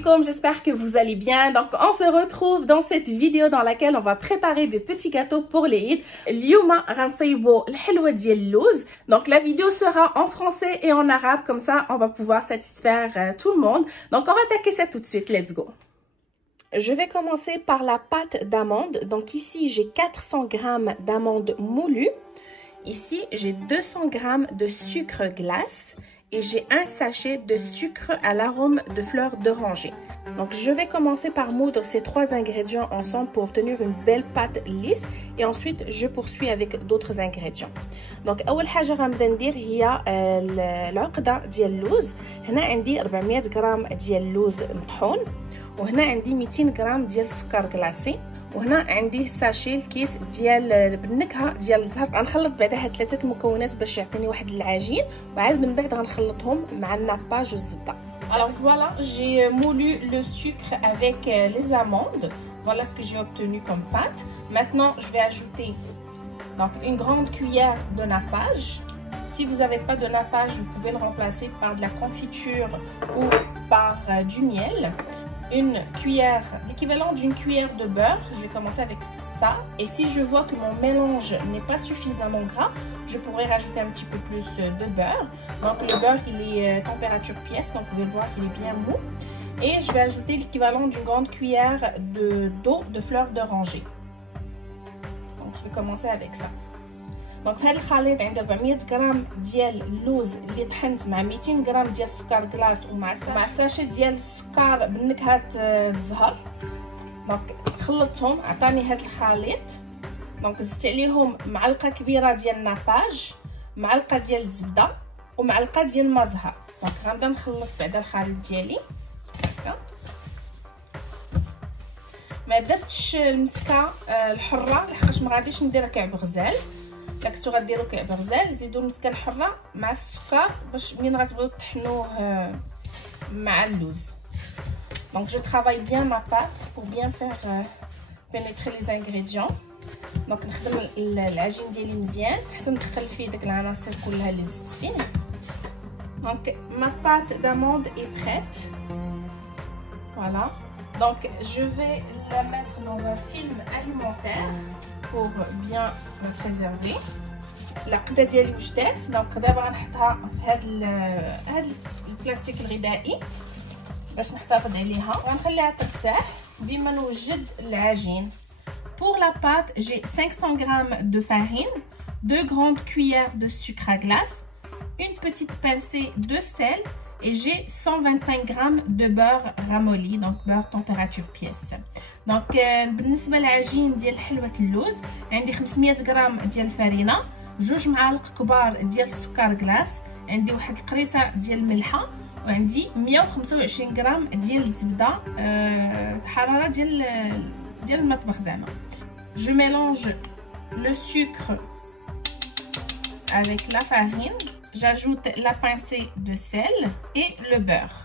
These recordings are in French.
alaikum, j'espère que vous allez bien. Donc on se retrouve dans cette vidéo dans laquelle on va préparer des petits gâteaux pour les Eid. اليوم غنصايبو الحلوة ديال اللوز. Donc la vidéo sera en français et en arabe, comme ça on va pouvoir satisfaire tout le monde. Donc on va attaquer ça tout de suite, let's go. Je vais commencer par la pâte d'amande. Donc ici j'ai 400 g d'amandes moulues. Ici j'ai 200 g de sucre glace. Et j'ai un sachet de sucre à l'arôme de fleurs d'oranger. Donc je vais commencer par moudre ces trois ingrédients ensemble pour obtenir une belle pâte lisse et ensuite je poursuis avec d'autres ingrédients. Donc اول حاجه غنبدا ندير هي العقده ديال اللوز. هنا عندي 400 غرام ديال اللوز مطحون وهنا عندي 200 غرام ديال السكر كلاصي وهنا عندي ساشي الكيس ديال بالنكهه ديال الزهر. غنخلط بعدا هاد ثلاثه المكونات باش يعطيني واحد العجين وعاد من بعد غنخلطهم مع الناباج والزبده. Alors voilà, j'ai moulu le sucre avec les amandes. Voilà ce que j'ai obtenu comme pâte. Maintenant, je vais ajouter donc une grande cuillère de nappage. Si vous n'avez pas de nappage, vous pouvez le remplacer par de la confiture ou par du miel. Une cuillère, l'équivalent d'une cuillère de beurre. Je vais commencer avec ça. Et si je vois que mon mélange n'est pas suffisamment gras, je pourrais rajouter un petit peu plus de beurre. Donc le beurre, il est température pièce, comme vous pouvez le voir qu'il est bien mou. Et je vais ajouter l'équivalent d'une grande cuillère d'eau de fleurs d'oranger. Donc je vais commencer avec ça. Donc في هذا الخليط عندي 400 غرام ديال اللوز اللي طحنت مع 200 غرام ديال السكر كلاص ومع ساشي ديال السكر بنكهه الزهر. دونك خلطتهم عطاني هذا الخليط. دونك زدت عليهم معلقه كبيره ديال الناباج، معلقه ديال الزبده ومعلقه ديال الماء زهر. دونك غنبدا نخلط بعدا الخليط ديالي هكا. ما درتش المسكه الحره لحقاش ما غاديش ندير كعب غزال. إلا كنتو غديروا كعب غزال زيدوا المسكه الحره مع السكر باش منين غتبغيو تطحنوه مع اللوز. Donc je travaille bien ma pâte pour bien faire pénétrer les ingrédients. Donc نخدم العجين ديالي مزيان حتى ندخل فيه داك العناصر كلها اللي زدت فيه. Donc ma pâte d'amande est prête. Voilà. Donc je vais la mettre dans un film alimentaire pour bien la préserver. العقده ديالي وجدات. دونك دابا غنحطها في هذا البلاستيك الغذائي باش نحتفظ عليها وغنخليها ترتاح بما نوجد العجين. Pour la pâte, j'ai 500 g de farine, 2 grandes cuillères de sucre à glace, une petite pincée de sel et j'ai 125 g de beurre ramolli, donc beurre température pièce. Donc بالنسبه للعجين ديال حلوه اللوز عندي 500 غرام ديال الفرينه، 2 معالق كبار ديال السكر كلاص، عندي واحد القريصه ديال الملحه وعندي 125 غرام ديال الزبده حراره ديال المطبخ زعما. Je mélange le sucre avec la farine. J'ajoute la pincée de sel et le beurre.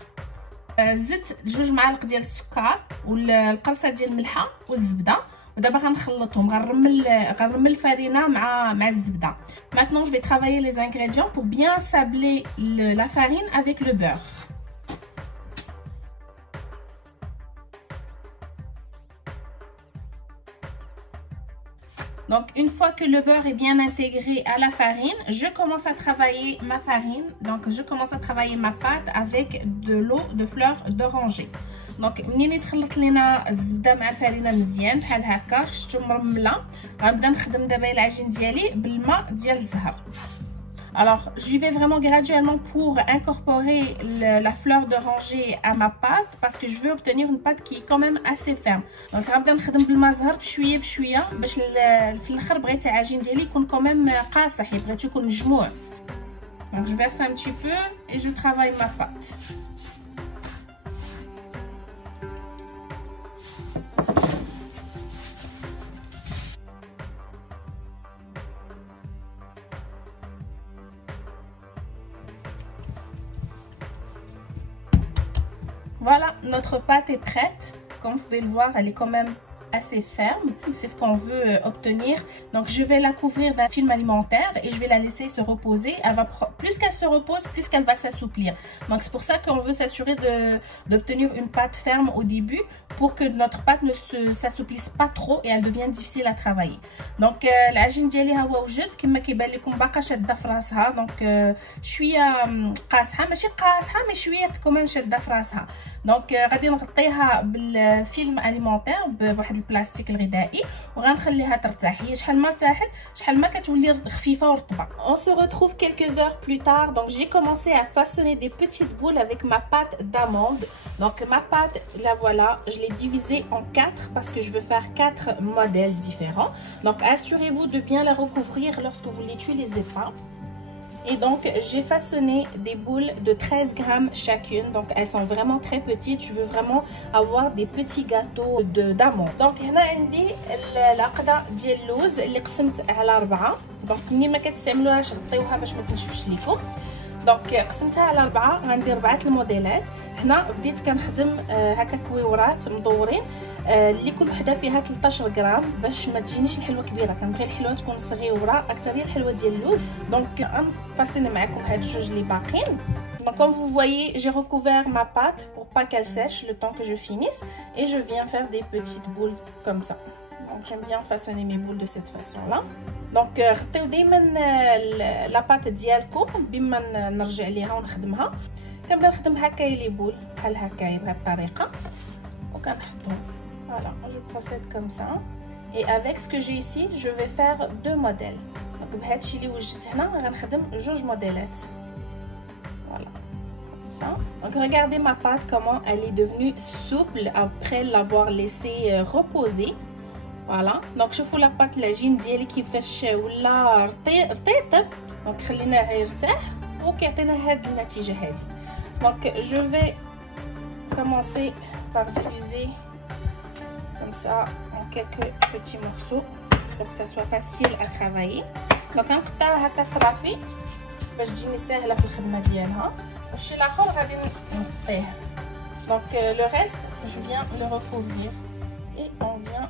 زدت 2 معالق ديال السكر والقرصه ديال الملحه والزبده ودابا غنخلطهم. غنرمل الفرينه مع الزبده. Maintenant je vais travailler les ingrédients pour bien sabler la farine avec le beurre. Donc une fois que le beurre est bien intégré à la farine, je commence à travailler ma farine. Donc je commence à travailler ma pâte avec de l'eau de fleurs d'oranger. Donc منين يتخلط لينا الزبده مع الفرينه مزيان بحال هكا شفتو مرمله غنبدا نخدم دابا العجين ديالي بالماء ديال الزهر. Alors j'y vais vraiment graduellement pour incorporer la fleur d'oranger à ma pâte parce que je veux obtenir une pâte qui est quand même assez ferme. Donc غنبدا نخدم بالماء زهر بشويه بشويه باش في الاخر بغيت العجين ديالي يكون quand même قاصح، بغيتو يكون مجموع. Donc je verse un petit peu et je travaille ma pâte. Voilà, notre pâte est prête. Comme vous pouvez le voir, elle est quand même assez ferme. C'est ce qu'on veut obtenir. Donc je vais la couvrir d'un film alimentaire et je vais la laisser se reposer. Elle va plus qu'elle se repose, plus qu'elle va s'assouplir. Donc c'est pour ça qu'on veut s'assurer d'obtenir une pâte ferme au début pour que notre pâte ne s'assouplisse pas trop et elle devienne difficile à travailler. Donc العجين ديالي ها هو وجد كما كيبان لكم باقا شاده في راسها. دونك شويه قاصحه ماشي قاصحه مي شويه كمان شاده في راسها. دونك غادي نغطيها بالفيلم اليمونتير بواحد البلاستيك الغذائي وغنخليها ترتاح. هي شحال ما ارتاحت شحال ما كتولي خفيفه ورطبه. On se retrouve quelques heures plus tard. Donc j'ai commencé à façonner des petites boules avec ma pâte d'amande. Donc ma pâte, la voilà, je l'ai divisée en 4 parce que je veux faire 4 modèles différents. Donc assurez-vous de bien la recouvrir lorsque vous l'utilisez pas. Et donc j'ai façonné des boules de 13 grammes chacune. Donc elles sont vraiment très petites. Je veux vraiment avoir des petits gâteaux d'amande. Donc هنا عندي العقدة ديال اللوز اللي قسمت على 4. دونك ملي ما كتستعملوهاش غطيوها باش ما تنشفش ليكم. دونك قسمتها على 4. غندير 4 الموديلات. هنا بديت كنخدم هكا كويورات مدورين اللي كل وحده فيها 13 غرام باش ما تجينيش الحلوه كبيره. كنبغي الحلوه تكون صغيره اكثر هي الحلوه ديال اللوز. دونك غنفصل معكم هاد الجوج اللي باقيين. Donc comme vous voyez, j'ai recouvert ma pâte pour pas qu'elle sèche le temps que je finisse et je viens faire des petites boules comme ça. Donc j'aime bien façonner mes boules de cette façon là. Donc غطيو دائما لا بات ديالكم بما نرجع ليها ونخدمها. كنبدا نخدم هكايا لي بول بحال هكايا بهذه الطريقه وكنحطهم. Voilà, je procède comme ça. Et avec ce que j'ai ici, je vais faire 2 modèles. Donc بهادشي اللي وجدت هنا غنخدم 2 موديلات. Voilà, comme ça. Donc regardez ma pâte comment elle est devenue souple après l'avoir laissée reposer. Voilà. Donc شوفوا la pâte العجين ديالي كيفاش ولا رطيط. Donc خليناه يرتاح وكيعطينا هاد النتيجه هادي. Donc je vais commencer par diviser comme ça en quelques petits morceaux pour que ça soit facile à travailler. Donc غنقطعها هكا طرافي باش تجيني ساهله في الخدمه ديالها. والشي الاخر غادي نغطيه. Donc le reste je viens le recouvrir et on vient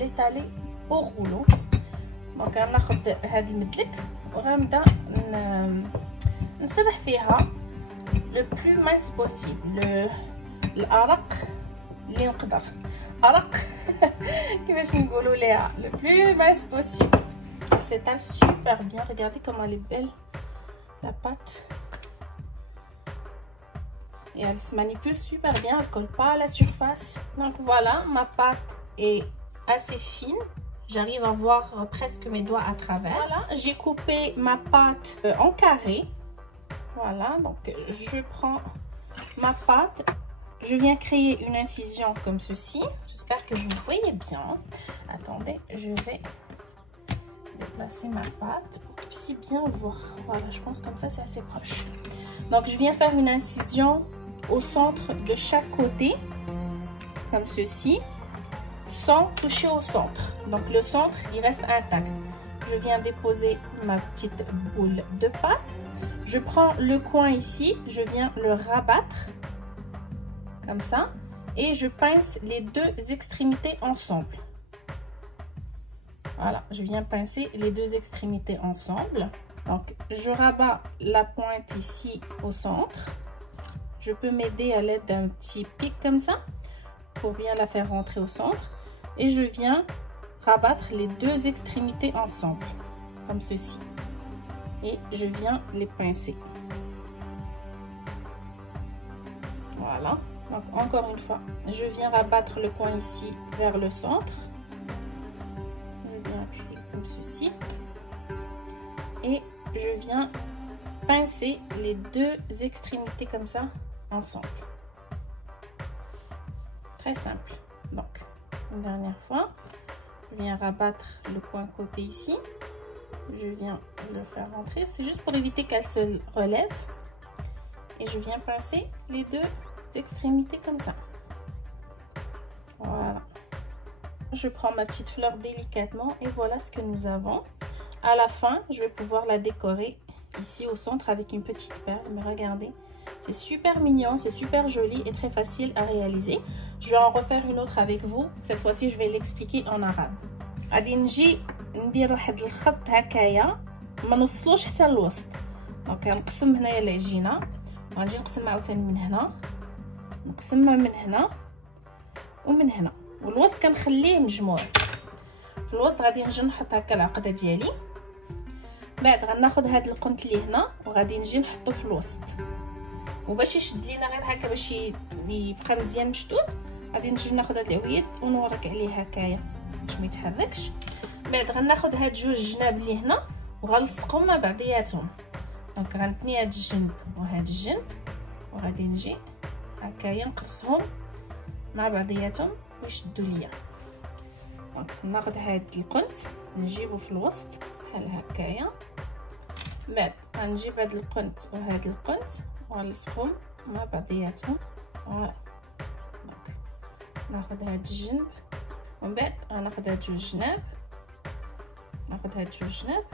l'étaler au rouleau. Donc غناخد هاد المدلك وغنبدا نسرح فيها le plus mince possible. الارق اللي نقدر araq كيفاش نقولوا ليها le plus mince possible. s'étale super bien. Regardez comment elle est belle la pâte et elle se manipule super bien, elle colle pas à la surface. Donc voilà, ma pâte est assez fine, j'arrive à voir presque mes doigts à travers. Voilà, j'ai coupé ma pâte en carré. Voilà, donc je prends ma pâte. Je viens créer une incision comme ceci. J'espère que vous voyez bien. Attendez, je vais déplacer ma pâte pour que vous puissiez bien voir. Voilà, je pense comme ça c'est assez proche. Donc je viens faire une incision au centre de chaque côté, comme ceci, sans toucher au centre. Donc le centre, il reste intact. Je viens déposer ma petite boule de pâte. Je prends le coin ici, je viens le rabattre comme ça et je pince les 2 extrémités ensemble. Voilà, je viens pincer les 2 extrémités ensemble. Donc je rabats la pointe ici au centre. Je peux m'aider à l'aide d'un petit pic comme ça pour bien la faire rentrer au centre et je viens rabattre les 2 extrémités ensemble comme ceci et je viens les pincer. Voilà. Donc encore une fois, je viens rabattre le point ici vers le centre. Je viens appuyer comme ceci. Et je viens pincer les 2 extrémités comme ça ensemble. Très simple. Donc, une dernière fois, je viens rabattre le coin côté ici. Je viens le faire rentrer. C'est juste pour éviter qu'elle se relève. Et je viens pincer les 2 extrémités comme ça. Voilà, je prends ma petite fleur délicatement et voilà ce que nous avons. À la fin, je vais pouvoir la décorer ici au centre avec une petite perle. Mais regardez, c'est super mignon, c'est super joli et très facile à réaliser. Je vais en refaire une autre avec vous. Cette fois-ci, je vais l'expliquer en arabe. غادي نجي ندير واحد الخط هكايا ما نوصلوش حتى الوسط. دونك غنقسم هنايا العجينه، غنجي نقسم عاوتاني من هنا، نقسمها من هنا ومن هنا، والوسط كنخليه مجموع. في الوسط غادي نجي نحط هكا العقده ديالي، بعد غناخذ هاد القنت اللي هنا وغادي نجي نحطو في الوسط، وباش يشد لينا غير هكا باش يبقى مزيان مشدود غادي نجي ناخذ هاد العويد ونورك عليه هكايا باش ما يتحركش. بعد غناخذ هاد جوج جناب اللي هنا وغنلصقهم مع بعضياتهم، دونك غنتني هاد الجنب وهاد الجنب وغادي نجي هكايا نقصهم مع بعضياتهم ويشدوا ليا. دونك ناخذ هاد القنت نجيبو في الوسط بحال هكايا، بعد غنجيب هاد القنت وهاد القنت وغنلصقهم مع بعضياتهم. دونك ناخذ هاد الجنب ومن بعد غناخذ هاد جوج جناب، ناخذ هاد جوج جناب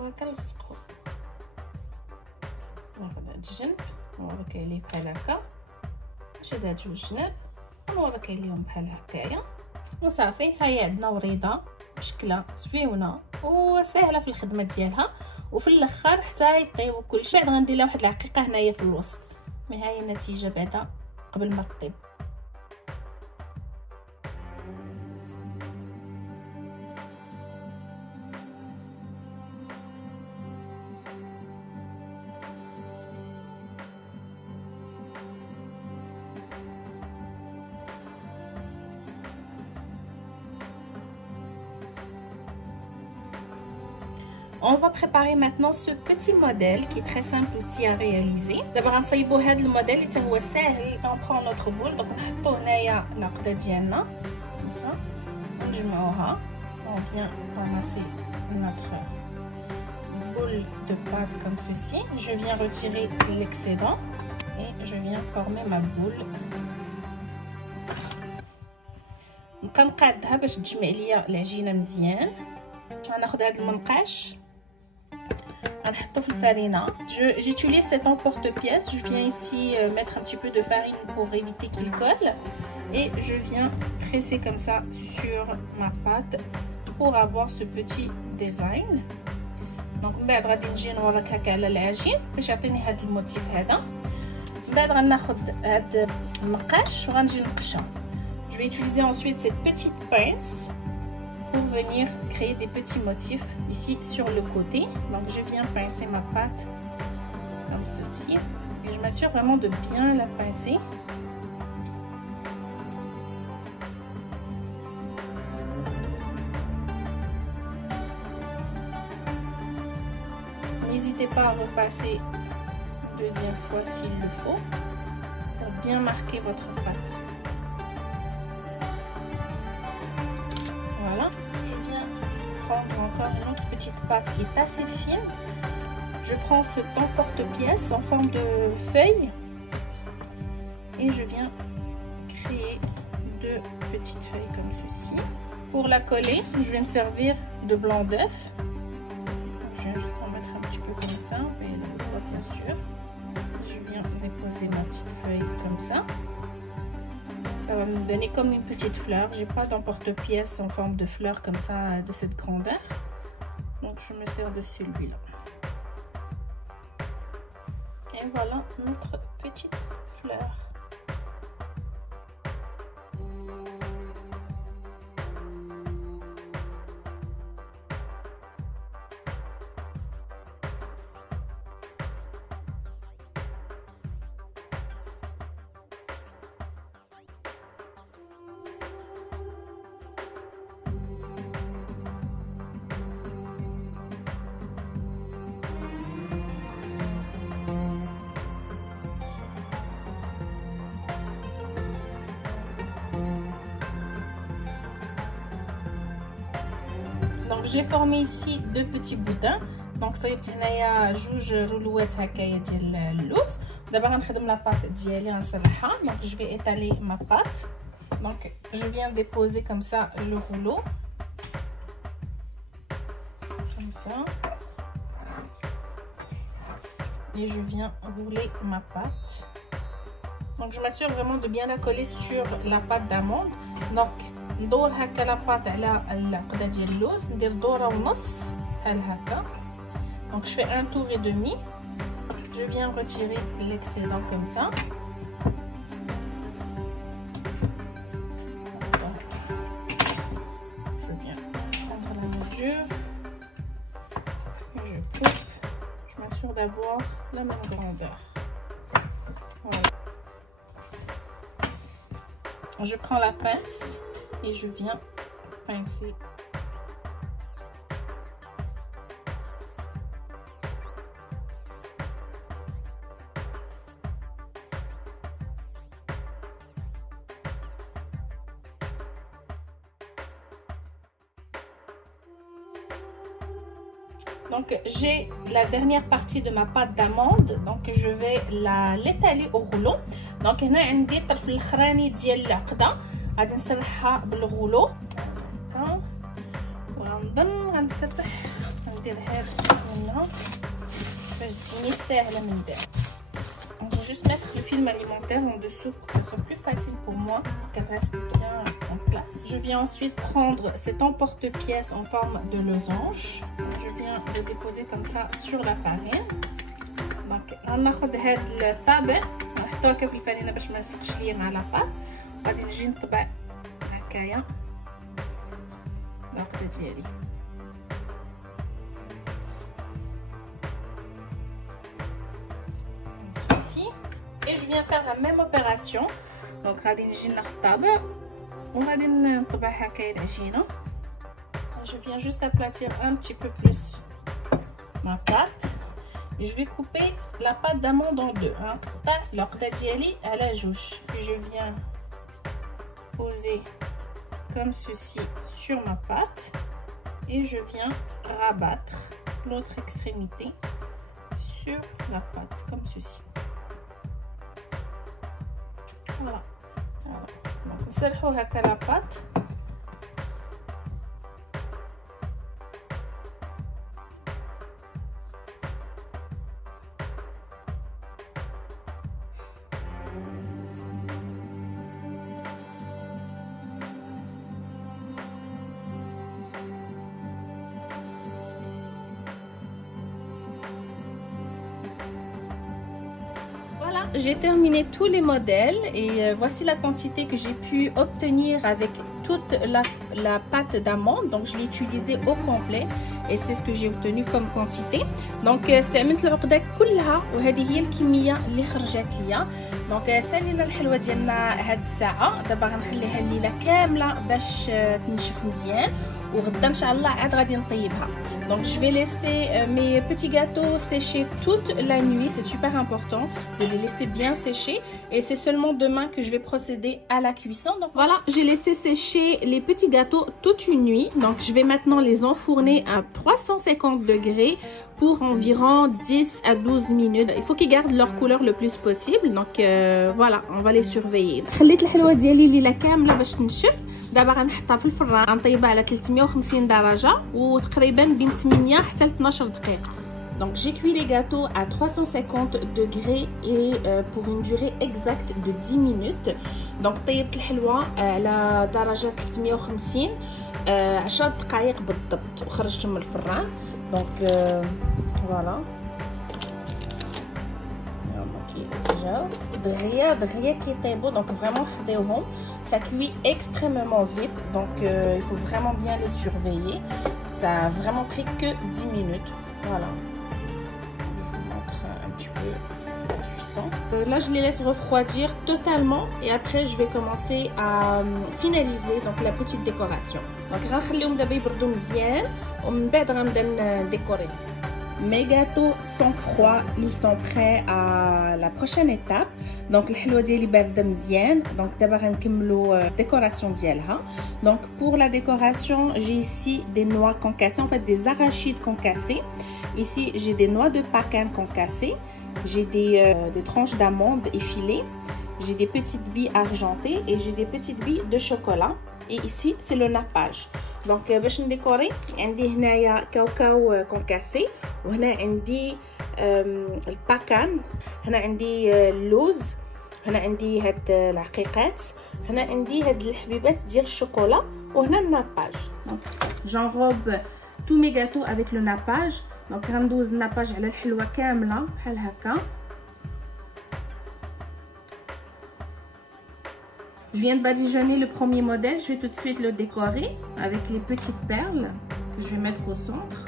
وكنلصقهم، ناخذ هاد الجنب ونورك عليه بحال هكا، نشد هاد جوج جناب ونورك عليهم بحال هكايا وصافي. هيا عندنا وريضه بشكلها زويونه وسهله في الخدمه ديالها، وفي الاخر حتى يطيب كلشي. عاد غندير لها واحد العقيقه هنايا في الوسط. مي هاهي النتيجه بعدا قبل ما تطيب. On va préparer maintenant ce petit modèle qui est très simple aussi à réaliser. D'abord, نصايبو هذا الموديل اللي هو ساهل. On prend notre boule, donc نحطو هنايا العقده ديالنا comme ça, ونجمعوها. On vient ramasser notre boule de pâte comme ceci. Je viens retirer l'excédent et je viens former ma boule. نبقى نقادها باش تجمع ليا العجينه مزيان. غناخذ هذا المنقاش غنحطو في الفرينه. J'utilise cet emporte-pièce. Je viens ici mettre un petit peu de farine pour éviter qu'il colle et je viens presser comme ça sur ma pâte pour avoir ce petit design. Donc من بعد غادي نجي نوريك هكا على العجين باش يعطيني هذا الموتيف هذا. من بعد غناخذ هذا النقاش وغنجي نقشها. Je vais utiliser ensuite cette petite pince pour venir créer des petits motifs ici sur le côté. Donc je viens pincer ma pâte comme ceci et je m'assure vraiment de bien la pincer. N'hésitez pas à repasser une deuxième fois s'il le faut pour bien marquer votre pâte. Voilà, je viens prendre encore une autre petite pâte qui est assez fine. Je prends ce emporte-pièce en forme de feuille et je viens créer deux petites feuilles comme ceci. Pour la coller, je vais me servir de blanc d'œuf. Je viens juste en mettre un petit peu comme ça, et le doigt bien sûr. Je viens déposer ma petite feuille comme ça. Ça va me donner comme une petite fleur. J'ai pas d'emporte-pièce en forme de fleur comme ça de cette grandeur, donc je me sers de celui-là. Et voilà notre petite fleur. Donc j'ai formé ici deux petits boudins. Donc صايبت هنايا جوج رولوات هكايا ديال اللوز. دابا غنخدم لا باط ديالي غنصلحها. Donc je vais étaler ma pâte. Donc je viens déposer comme ça le rouleau. Comme ça. Et je viens rouler ma pâte. Donc je m'assure vraiment de bien la coller sur la pâte d'amande. Donc ندور هكا لاباط على العقده ديال اللوز، ندير دوره ونص بحال هكا. Donc je fais un tour et demi. Je viens retirer l'excédent comme ça. Je viens prendre la mesure. Je coupe. Je m'assure d'avoir la même grandeur. Voilà. Je prends la pince et je viens pincer. Donc j'ai la dernière partie de ma pâte d'amande, donc je vais l'étaler au rouleau. Donc هنا عندي الطرف الاخراني ديال العقده غادي نسرحها بالغولو وغنضل غنسرح ندير هاد منها باش تجيني ساهله من دار. Je vais juste mettre le film alimentaire en dessous pour que ça soit plus facile pour moi, pour qu'elle reste bien en place. Je viens ensuite prendre cet emporte-pièce en forme de losange. Je viens le déposer comme ça sur la farine. Donc, غناخد هاد الطابع نحطوه هكا في الفرينه باش ما نلصقش ليا مع لاباط. غادي نجي نطبع هكايا العقده ديالي. Et je viens faire la même opération. Donc غادي نجي ناخد الطابع وغادي نطبع هكايا العجينه. Je viens juste aplatir un petit peu plus ma pâte. Et je vais couper la pâte d'amande en deux. العقده ديالي على جوج. Puis je viens poser comme ceci sur ma pâte et je viens rabattre l'autre extrémité sur la pâte comme ceci. Voilà. Donc نسرحو هكا la pâte. J'ai terminé tous les modèles et voici la quantité que j'ai pu obtenir avec toute la pâte d'amande. Donc je l'ai utilisée au complet et c'est ce que j'ai obtenu comme quantité. Donc استعملت العقدة كلها وهذه هي الكمية اللي خرجت ليا. دونك سالينا الحلوة ديالنا هاد الساعة. دابا غنخليها الليلة كاملة باش تنشف مزيان وغدا ان شاء الله عاد غادي نطيبها. Donc je vais laisser mes petits gâteaux sécher toute la nuit, c'est super important de les laisser bien sécher et c'est seulement demain que je vais procéder à la cuisson. Donc voilà, j'ai laissé sécher les petits gâteaux toute une nuit. Donc je vais maintenant les enfourner à 350 degrés pour environ 10 à 12 minutes. Il faut qu'ils gardent leur couleur le plus possible. Donc voilà, on va les surveiller. خليت الحلوة ديالي الليلة كاملة باش تنشف. دابا غنحطها في الفران غنطيبها على 350 درجة وتقريبا بين 8 حتى ل 12 دقيقة. Donc j'ai cuit les gâteaux à 350 degrés et pour une durée exacte de 10 minutes. Donc طيبت الحلوة على درجة 350 10 دقائق بالضبط وخرجتهم من الفران. Donc voilà. جاو دغيا كيطيبوا دونك فريمون حضيوهم. Ça cuit extrêmement vite, donc il faut vraiment bien les surveiller. Ça a vraiment pris que 10 minutes. Voilà. Je vous montre un petit peu la cuisson. Là, je les laisse refroidir totalement et après, je vais commencer à finaliser donc la petite décoration. Donc, غنخليهم دابا يبردوا مزيان ومن بعد غنبدا نديكوري. Mes gâteaux sont froids, ils sont prêts à la prochaine étape. Donc الحلوة ديالي باردة مزيان. Donc دابا غنكملوا décoration ديالها. Donc pour la décoration, j'ai ici des noix concassées, en fait des arachides concassés. Ici, j'ai des noix de pacane concassées. J'ai des tranches d'amandes effilées. J'ai des petites billes argentées et j'ai des petites billes de chocolat. Et ici, c'est le nappage. Donc باش نديكوري عندي هنايا كاوكاو كونكاسي وهنا عندي الباكان، هنا عندي اللوز، هنا عندي هاد العقيقات، هنا عندي هاد الحبيبات ديال الشوكولا وهنا الناباج. J'enrobe tous mes gâteaux avec le nappage. دونك غندوز الناباج على الحلوه كامله بحال هكا. Je viens de badigeonner le premier modèle, je vais tout de suite le décorer avec les petites perles que je vais mettre au centre.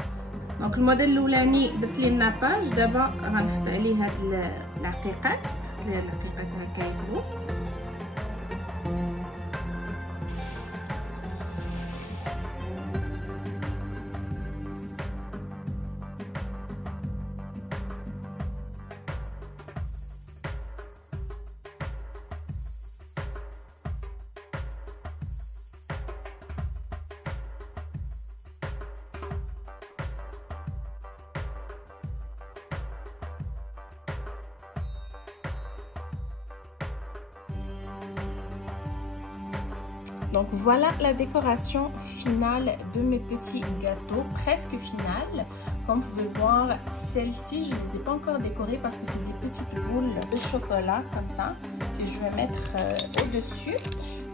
Donc le modèle الاولاني درت ليه الناباج، دابا غنحط عليه هاد العقيقات هكا الوسط. Donc voilà la décoration finale de mes petits gâteaux, presque finale. Comme vous pouvez voir, celles-ci je ne les ai pas encore décorées parce que c'est des petites boules de chocolat comme ça que je vais mettre au-dessus.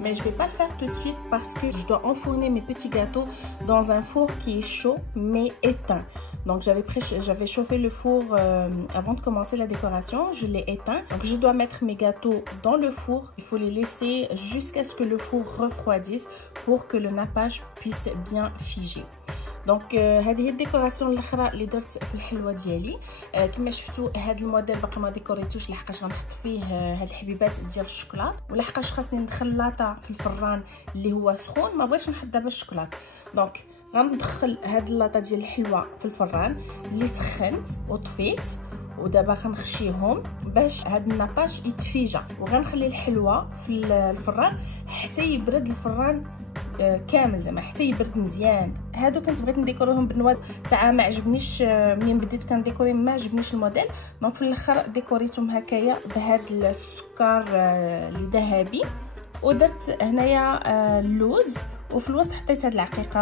Mais je ne vais pas le faire tout de suite parce que je dois enfourner mes petits gâteaux dans un four qui est chaud mais éteint. Donc j'avais chauffé le four avant de commencer la décoration, je l'ai éteint. Donc je dois mettre mes gâteaux dans le four, il faut les laisser jusqu'à ce que le four refroidisse pour que le nappage puisse bien figer. دونك هذه هي الديكوراسيون الاخرى اللي درت في الحلوه ديالي. كما شفتوا هذا الموديل باقي ما ديكوريتوش لحقاش غنحط فيه هاد الحبيبات ديال الشوكولات، ولحقاش خاصني ندخل لاطه في الفران اللي هو سخون، ما بغيتش نحط دابا الشوكولات. دونك غندخل هاد اللاطه ديال الحلوه في الفران اللي سخنت وطفيت، ودابا غنخشيهم باش هاد الناباج يتفيجا، وغنخلي الحلوه في الفران حتى يبرد الفران كامل، زعما حتى يبرد مزيان. هادو كنت بغيت نديكوريهم بالنواد، ساعه ما عجبنيش منين بديت كنديكوري ما عجبنيش الموديل، دونك في الاخر ديكوريتهم هكايا بهاد السكر اللي ذهبي، ودرت هنايا اللوز وفي الوسط حطيت هاد العقيقه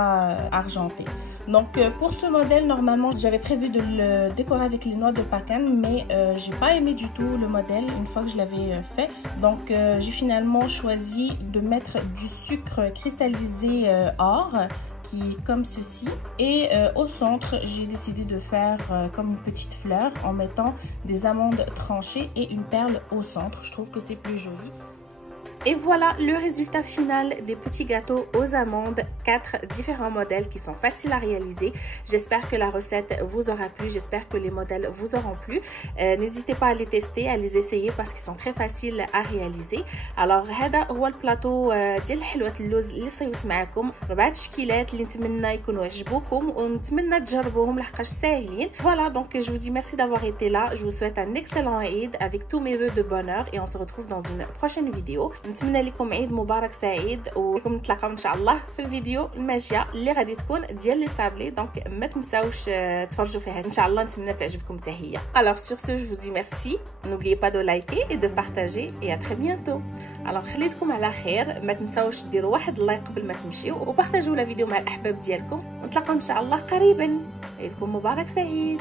ارجنتي. Donc pour ce modèle, normalement j'avais prévu de le décorer avec les noix de Pacan, mais j'ai pas aimé du tout le modèle une fois que je l'avais fait. Donc j'ai finalement choisi de mettre du sucre cristallisé or qui est comme ceci, et au centre j'ai décidé de faire comme une petite fleur en mettant des amandes tranchées et une perle au centre. Je trouve que c'est plus joli. Et voilà le résultat final des petits gâteaux aux amandes, 4 différents modèles qui sont faciles à réaliser. J'espère que la recette vous aura plu, j'espère que les modèles vous auront plu. N'hésitez pas à les tester, à les essayer parce qu'ils sont très faciles à réaliser. Alors هذا هو البلاطو ديال حلوة اللوز اللي صيبت معكم، 4 تشكيلات اللي نتمنى يكونوا عجبوكم ونتمنى تجربوهم لحقاش ساهلين. Voilà, donc je vous dis merci d'avoir été là, je vous souhaite un excellent Eid avec tous mes vœux de bonheur et on se retrouve dans une prochaine vidéo. نتمنى لكم عيد مبارك سعيد، ولكم نتلاقاو ان شاء الله في الفيديو الماجيه اللي غادي تكون ديال لي سابلي. دونك ما تنساوش تفرجوا فيها ان شاء الله، نتمنى تعجبكم حتى هي. Alors sur ce je vous dis merci, n'oubliez pas de liker et de partager et à très bientôt. Alors خليتكم على خير، ما تنساوش ديروا واحد لايك قبل ما تمشيو وبارطاجيو الفيديو مع الاحباب ديالكم، ونتلاقاو ان شاء الله قريبا. عيدكم مبارك سعيد.